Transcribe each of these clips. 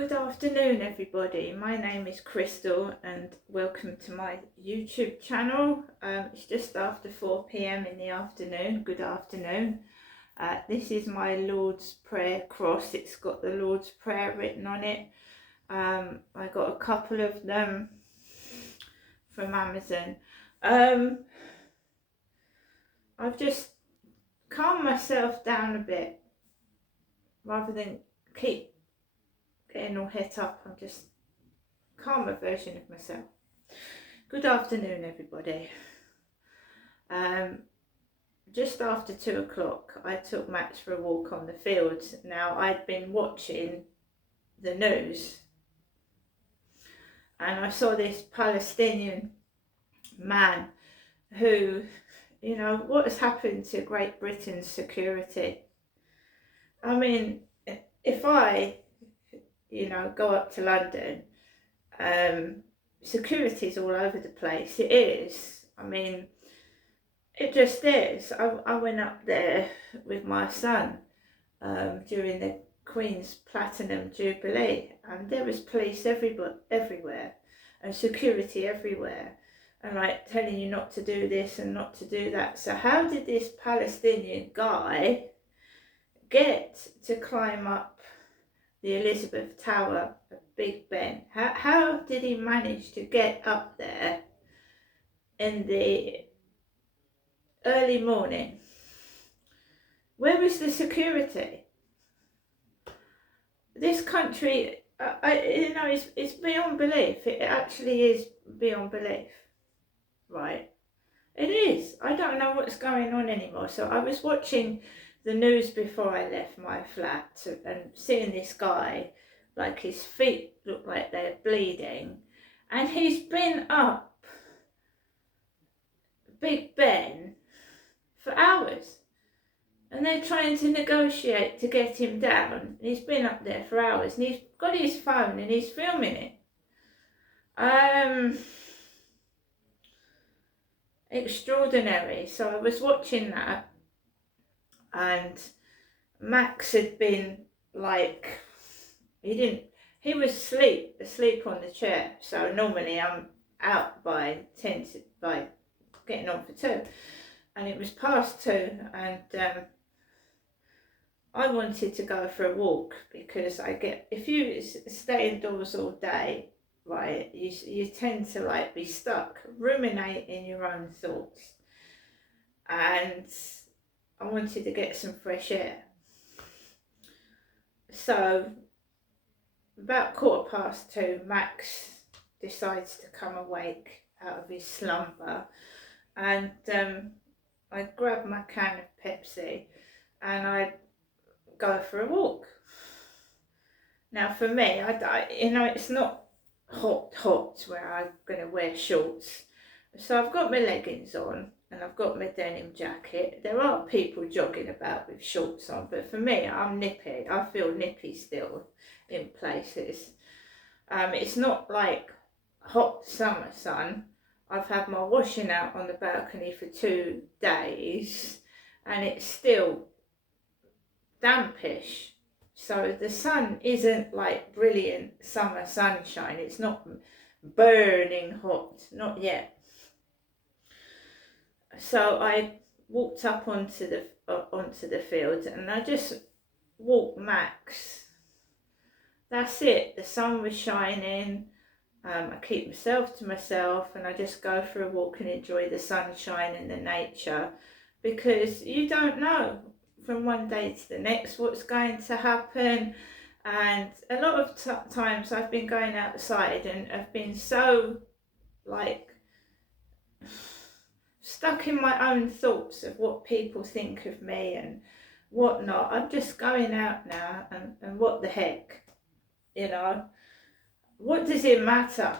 Good afternoon, everybody. My name is Crystal and welcome to my YouTube channel. It's just after 4 p.m. in the afternoon. Good afternoon. This is my Lord's Prayer cross. It's got the Lord's Prayer written on it. I got a couple of them from Amazon. I've just calmed myself down a bit rather than keep getting all het up. I'm just a calmer version of myself. Good afternoon, everybody. Just after 2 o'clock, I took Max for a walk on the fields. Now, I'd been watching the news and I saw this Palestinian man who, what has happened to Great Britain's security? I mean, if I, go up to London, security's all over the place. It is. I mean, it just is. I went up there with my son during the Queen's Platinum Jubilee, and there was police everywhere and security everywhere, and like telling you not to do this and not to do that. So how did this Palestinian guy get to climb up the Elizabeth Tower at Big Ben? How did he manage to get up there in the early morning? Where was the security? This country, it's beyond belief. It actually is beyond belief, right? It is. I don't know what's going on anymore. So I was watching the news before I left my flat and seeing this guy, like his feet look like they're bleeding, and he's been up Big Ben for hours, and they're trying to negotiate to get him down, and he's been up there for hours, and he's got his phone and he's filming it. Extraordinary. So I was watching that, and Max had been like, he was asleep on the chair. So normally I'm out by getting on for 2, and it was past 2, and I wanted to go for a walk because if you stay indoors all day, right, you tend to be stuck ruminating your own thoughts, and I wanted to get some fresh air. So about 2:15, Max decides to come awake out of his slumber, and I grab my can of Pepsi and I go for a walk. Now for me, it's not hot where I'm going to wear shorts. So I've got my leggings on and I've got my denim jacket. There are people jogging about with shorts on, but for me, I'm nippy. I feel nippy still in places. It's not like hot summer sun. I've had my washing out on the balcony for 2 days and it's still dampish. So the sun isn't like brilliant summer sunshine. It's not burning hot, not yet. So I walked up onto the field and I just walked Max. That's it. The sun was shining. I keep myself to myself and I just go for a walk and enjoy the sunshine and the nature, because you don't know from one day to the next what's going to happen. And a lot of times I've been going outside and I've been so stuck in my own thoughts of what people think of me and whatnot. I'm just going out now and what the heck, what does it matter?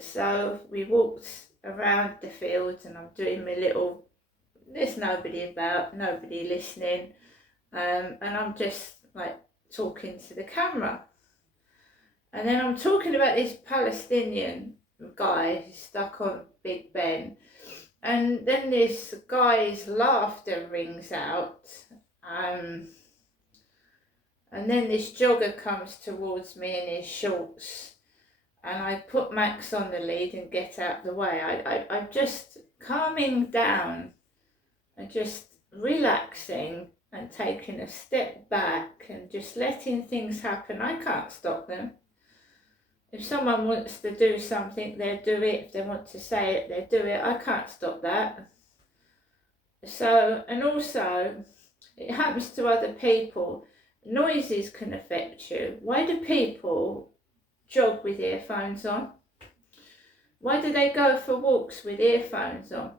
So we walked around the fields and I'm doing my little, there's nobody about, nobody listening, and I'm just talking to the camera. And then I'm talking about this Palestinian guy stuck on Big Ben, and then this guy's laughter rings out, and then this jogger comes towards me in his shorts, and I put Max on the lead and get out the way. I'm just calming down and just relaxing and taking a step back and just letting things happen. I can't stop them. If someone wants to do something, they'll do it. If they want to say it, they'll do it. I can't stop that. So, and also, it happens to other people. Noises can affect you. Why do people jog with earphones on? Why do they go for walks with earphones on?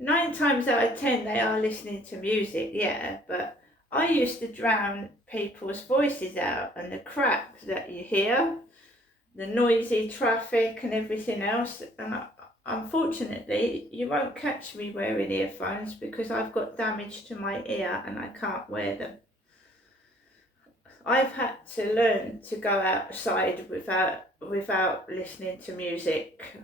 9 times out of 10 they are listening to music, yeah, but I used to drown people's voices out and the crap that you hear, the noisy traffic and everything else. And unfortunately, you won't catch me wearing earphones because I've got damage to my ear and I can't wear them. I've had to learn to go outside without listening to music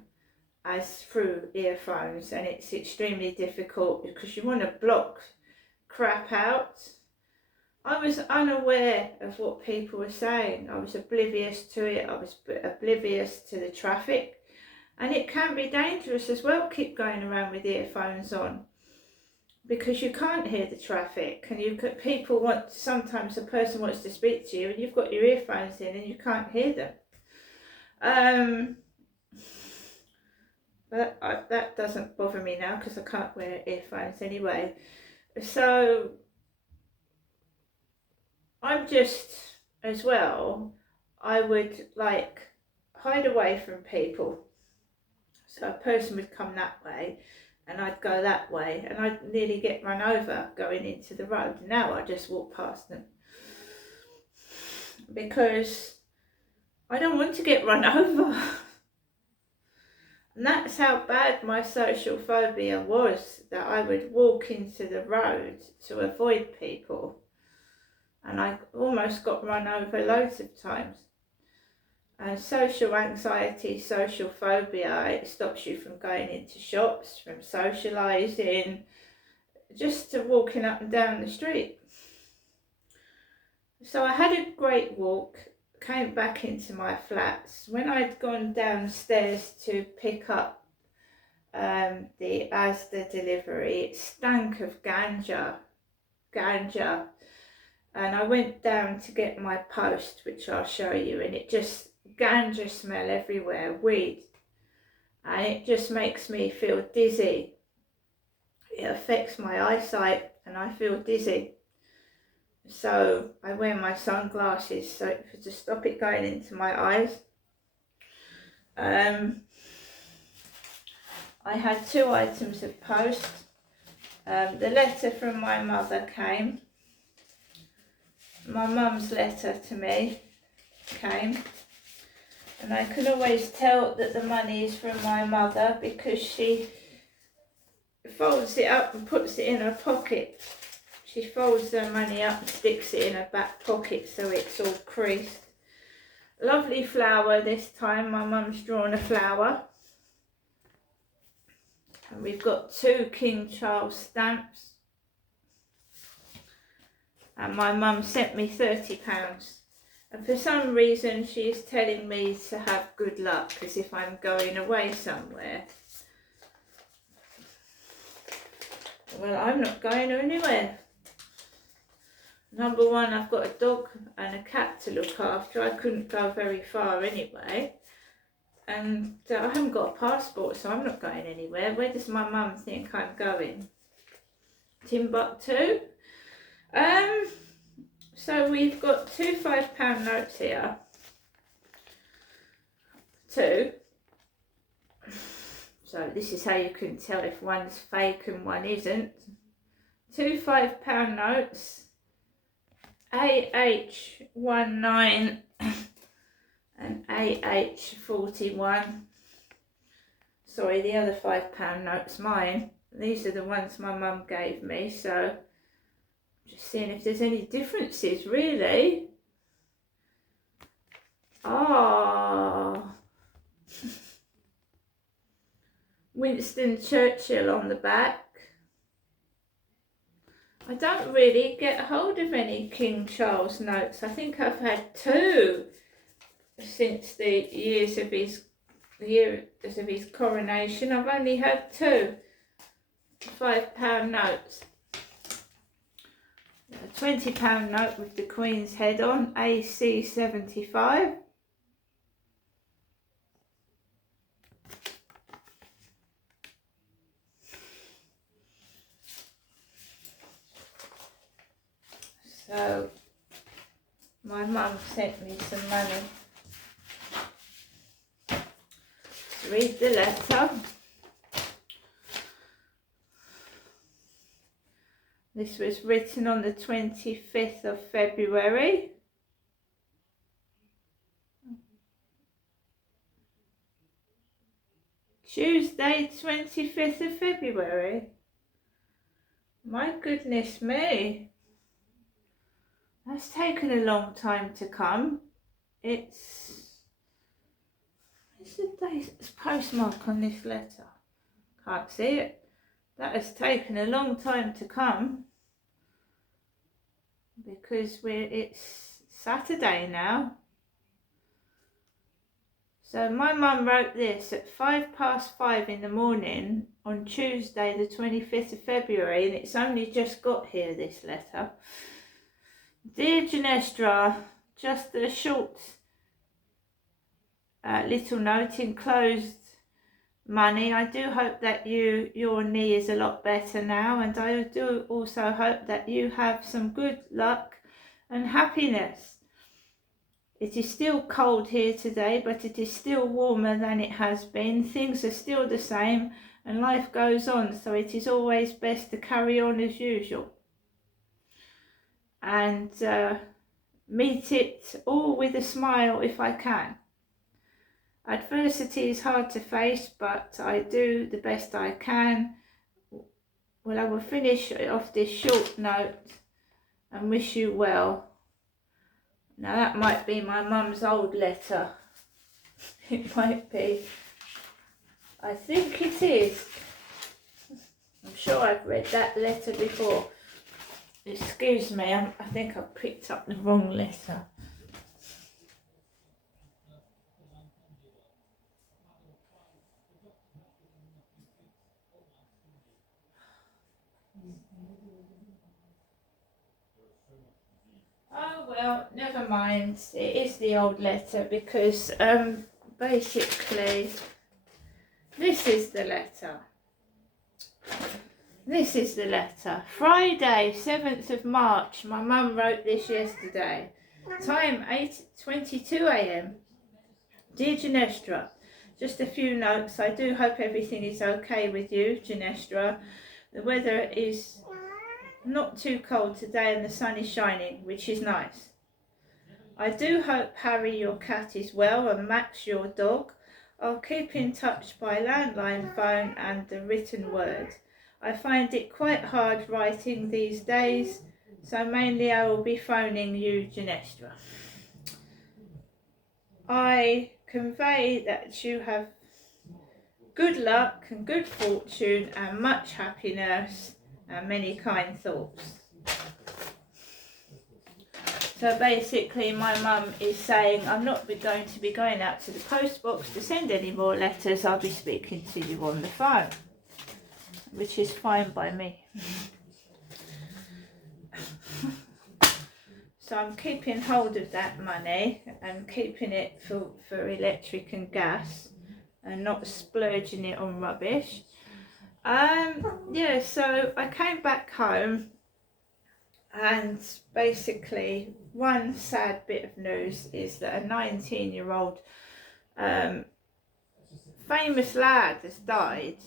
as through earphones, and it's extremely difficult because you want to block crap out. I was unaware of what people were saying. I was oblivious to it. I was oblivious to the traffic, and it can be dangerous as well. Keep going around with earphones on because you can't hear the traffic, and people want. Sometimes a person wants to speak to you, and you've got your earphones in, and you can't hear them. But that doesn't bother me now because I can't wear earphones anyway. So I'm just, as well, I would like hide away from people. So a person would come that way and I'd go that way and I'd nearly get run over going into the road. Now I just walk past them because I don't want to get run over. And that's how bad my social phobia was, that I would walk into the road to avoid people. And I almost got run over loads of times. And social anxiety, social phobia, it stops you from going into shops, from socialising, just to walking up and down the street. So I had a great walk, came back into my flats. When I'd gone downstairs to pick up the Asda delivery, it stank of ganja. And I went down to get my post, which I'll show you, and it just ganja smell everywhere, weed, and it just makes me feel dizzy. It affects my eyesight and I feel dizzy. So I wear my sunglasses to stop it going into my eyes. I had 2 items of post. The letter from my mother came. My mum's letter to me came. And I can always tell that the money is from my mother because she folds it up and puts it in her pocket. She folds her money up and sticks it in her back pocket so it's all creased. Lovely flower this time. My mum's drawn a flower. And we've got 2 King Charles stamps. And my mum sent me £30. And for some reason she's telling me to have good luck as if I'm going away somewhere. Well, I'm not going anywhere. Number 1, I've got a dog and a cat to look after. I couldn't go very far anyway. And I haven't got a passport, so I'm not going anywhere. Where does my mum think I'm going? Timbuktu? So we've got 2 £5 notes here. 2. So this is how you can tell if one's fake and one isn't. 2 £5 notes. AH19 and AH41. Sorry, the other £5 note's mine. These are the ones my mum gave me, so just seeing if there's any differences, really. Winston Churchill on the back. I don't really get hold of any King Charles notes. I think I've had 2 since the years of his coronation. I've only had 2 £5 notes. A £20 note with the Queen's head on, AC 75. So my mum sent me some money to read the letter. This was written on the 25th of February. Tuesday, 25th of February. My goodness me. That's taken a long time to come. What's the date postmark on this letter? Can't see it. That has taken a long time to come because it's Saturday now. So my mum wrote this at 5:05 in the morning on Tuesday the 25th of February, and it's only just got here, this letter. Dear Ginestra, just a short little note enclosed money. I do hope that your knee is a lot better now, and I do also hope that you have some good luck and happiness. It is still cold here today, but it is still warmer than it has been. Things are still the same and life goes on, so it is always best to carry on as usual and meet it all with a smile if I can. Adversity is hard to face, but I do the best I can. Well, I will finish off this short note and wish you well. Now that might be my mum's old letter. It might be. I think it is. I'm sure I've read that letter before. Excuse me, I think I picked up the wrong letter. Oh well, never mind. It is the old letter because basically this is the letter. This is the letter. Friday, 7th of March. My mum wrote this yesterday. Time 8:22 a.m. Dear Ginestra, just a few notes. I do hope everything is okay with you, Ginestra. The weather is not too cold today and the sun is shining, which is nice. I do hope Harry, your cat, is well, and Max, your dog. I'll keep in touch by landline phone and the written word. I find it quite hard writing these days, so mainly I will be phoning you, Ginestra. I convey that you have good luck and good fortune and much happiness and many kind thoughts. So basically my mum is saying I'm not going to be going out to the post box to send any more letters. I'll be speaking to you on the phone, which is fine by me. So I'm keeping hold of that money and keeping it for electric and gas and not splurging it on rubbish. Yeah, so I came back home and basically one sad bit of news is that a 19-year-old famous lad has died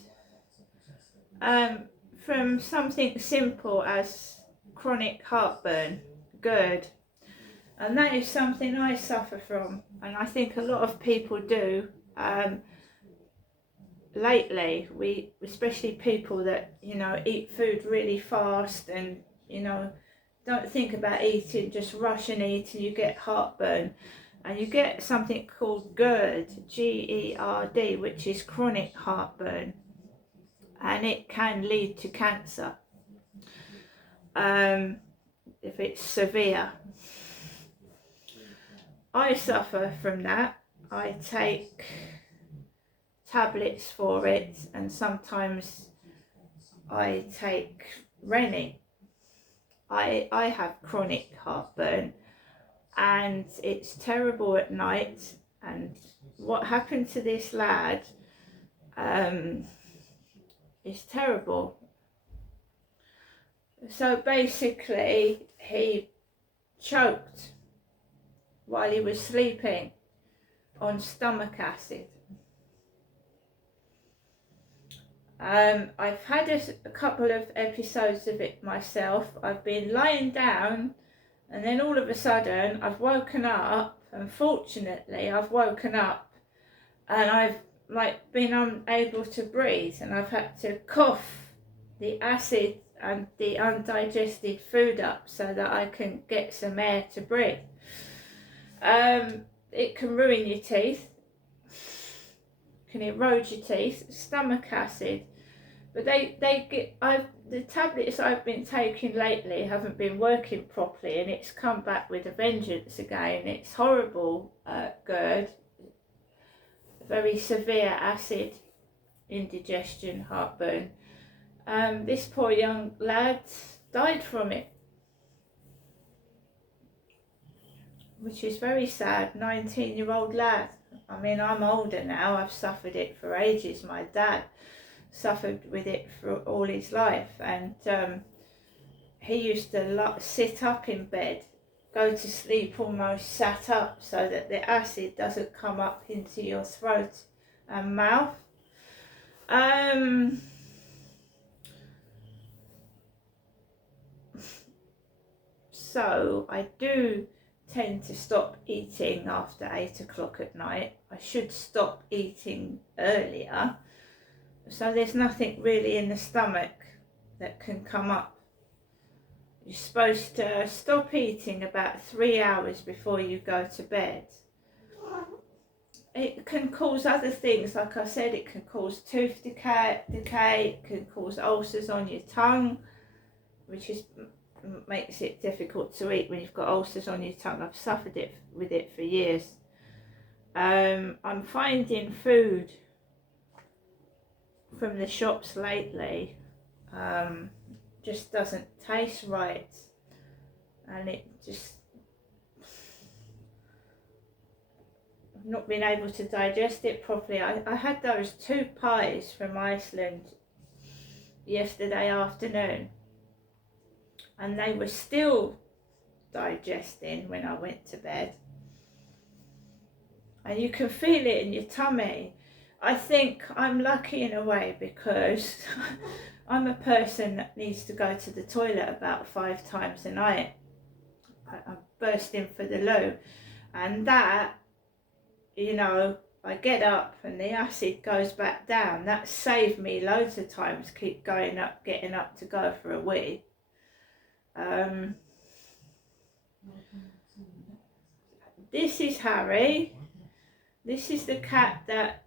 from something simple as chronic heartburn, GERD, and that is something I suffer from, and I think a lot of people do. Lately, especially people that eat food really fast and don't think about eating, just rush and eat, and you get heartburn, and you get something called GERD, G-E-R-D, which is chronic heartburn, and it can lead to cancer. if it's severe. I suffer from that. I take tablets for it, and sometimes I take Rennie. I have chronic heartburn, and it's terrible at night. And what happened to this lad is terrible. So basically, he choked while he was sleeping on stomach acid. I've had a couple of episodes of it myself. I've been lying down, and then all of a sudden I've woken up, and fortunately I've woken up and I've been unable to breathe, and I've had to cough the acid and the undigested food up so that I can get some air to breathe. It can ruin your teeth, can erode your teeth, stomach acid. But the tablets I've been taking lately haven't been working properly, and it's come back with a vengeance again. It's horrible, GERD, very severe acid indigestion, heartburn. This poor young lad died from it, which is very sad. 19-year-old lad. I mean, I'm older now. I've suffered it for ages. My dad suffered with it for all his life, and he used to sit up in bed, go to sleep almost sat up, so that the acid doesn't come up into your throat and mouth. So I do tend to stop eating after 8 o'clock at night. I should stop eating earlier, so there's nothing really in the stomach that can come up. You're supposed to stop eating about 3 hours before you go to bed. It can cause other things, like I said. It can cause tooth decay, it can cause ulcers on your tongue, which makes it difficult to eat when you've got ulcers on your tongue. I've suffered with it for years. I'm finding food from the shops lately just doesn't taste right, and it just, I've not been able to digest it properly. I had those 2 pies from Iceland yesterday afternoon, and they were still digesting when I went to bed, and you can feel it in your tummy. I think I'm lucky in a way, because I'm a person that needs to go to the toilet about 5 times a night. I'm bursting for the loo, and that, you know, I get up and the acid goes back down. That saved me loads of times, keep going up, getting up to go for a wee. This is Harry. This is the cat that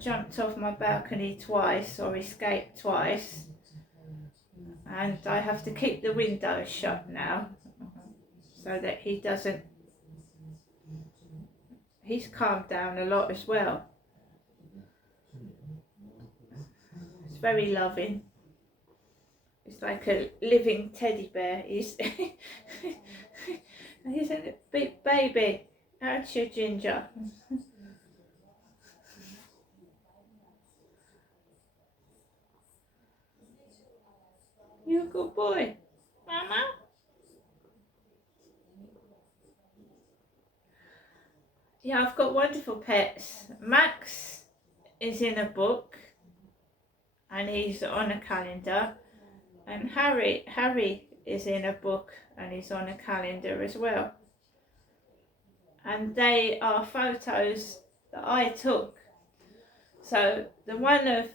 jumped off my balcony twice, or escaped twice, and I have to keep the windows shut now so that he doesn't. He's calmed down a lot as well. It's very loving. It's like a living teddy bear. He's he's a big baby. Aren't you, Ginger? You're a good boy, Mama. Yeah, I've got wonderful pets. Max is in a book, and he's on a calendar, and Harry is in a book, and he's on a calendar as well. And they are photos that I took. So the one of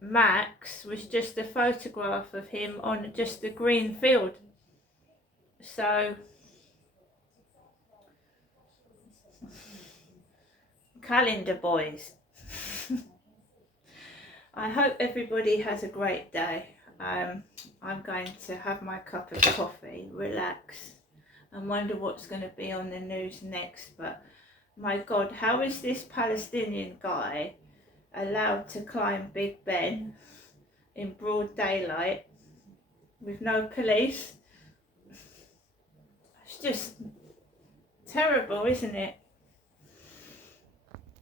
Max was just a photograph of him on just a green field. So calendar boys. I hope everybody has a great day. I'm going to have my cup of coffee, relax, and wonder what's going to be on the news next. But my God, how is this Palestinian guy allowed to climb Big Ben in broad daylight with no police? It's just terrible, isn't it?